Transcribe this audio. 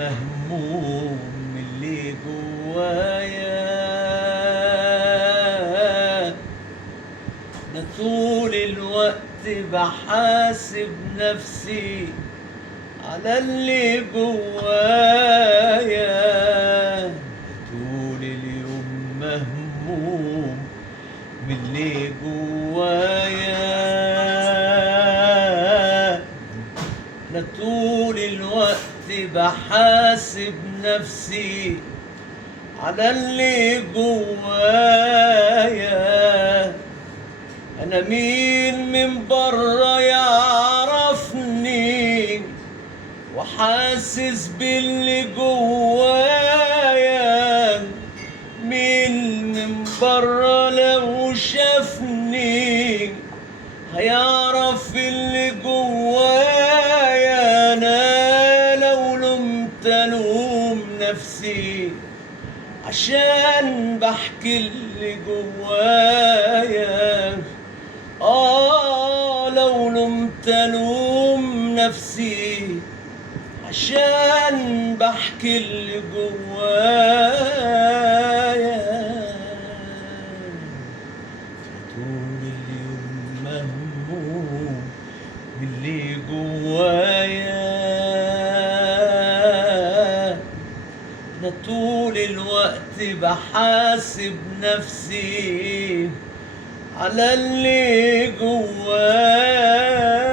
مهموم من اللي جوايا. أنا طول الوقت بحاسب نفسي على اللي جوايا. طول اليوم مهموم من اللي جوايا. أنا طول الوقت بحاسب نفسي على اللي جوايا. أنا مين من برا يعرفني وحاسس باللي جوايا؟ مين من برا لو شافني هيعرف اللي جوايا؟ أنا لو لومت ألوم نفسي عشان بحكي اللي جوايا. لو لومت ألوم نفسي عشان بحكي اللي جوايا. طول اليوم مهموم من اللي جوايا. أنا طول الوقت بحاسب نفسي على اللي جوايا.